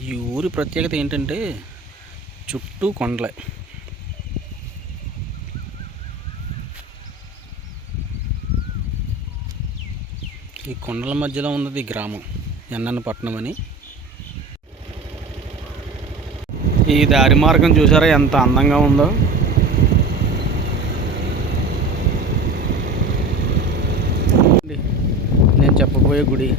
ఈ ఊరి ప్రత్యేకత ఏంటంటే చుట్టూ కొండలే. ఈ కొండల మధ్యలో ఉన్నది గ్రామం ఎన్నన్నపట్నం అని. ఈ దారి మార్గం చూసారా ఎంత అందంగా ఉందో. నేను చెప్పబోయే గుడి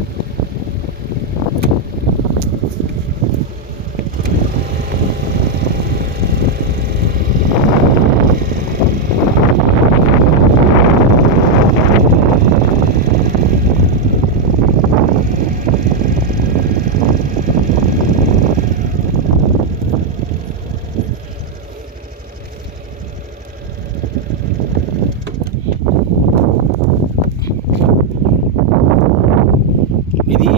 ఇది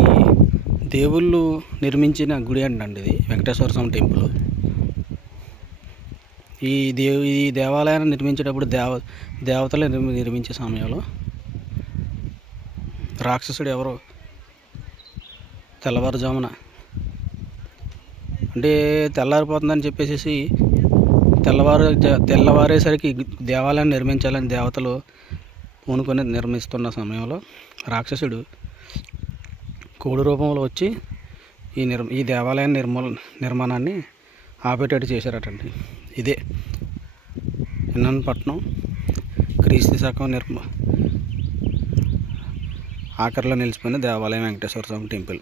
దేవుళ్ళు నిర్మించిన గుడి అంటండి. ఇది వెంకటేశ్వర స్వామి టెంపుల్. ఈ దేవాలయాన్ని నిర్మించేటప్పుడు దేవతలు నిర్మించే సమయంలో రాక్షసుడు ఎవరో తెల్లవారుజామున అంటే తెల్లారిపోతుందని చెప్పేసి తెల్లవారేసరికి దేవాలయాన్ని నిర్మించాలని దేవతలు పూనుకొని నిర్మిస్తున్న సమయంలో రాక్షసుడు కోడి రూపంలో వచ్చి ఈ దేవాలయ నిర్మాణాన్ని ఆపేటట్టు చేశారటండి. ఇదే ఎన్నన్నపట్నం క్రీస్తు శకం ఆఖరిలో నిలిచిపోయిన దేవాలయం వెంకటేశ్వర స్వామి టెంపుల్.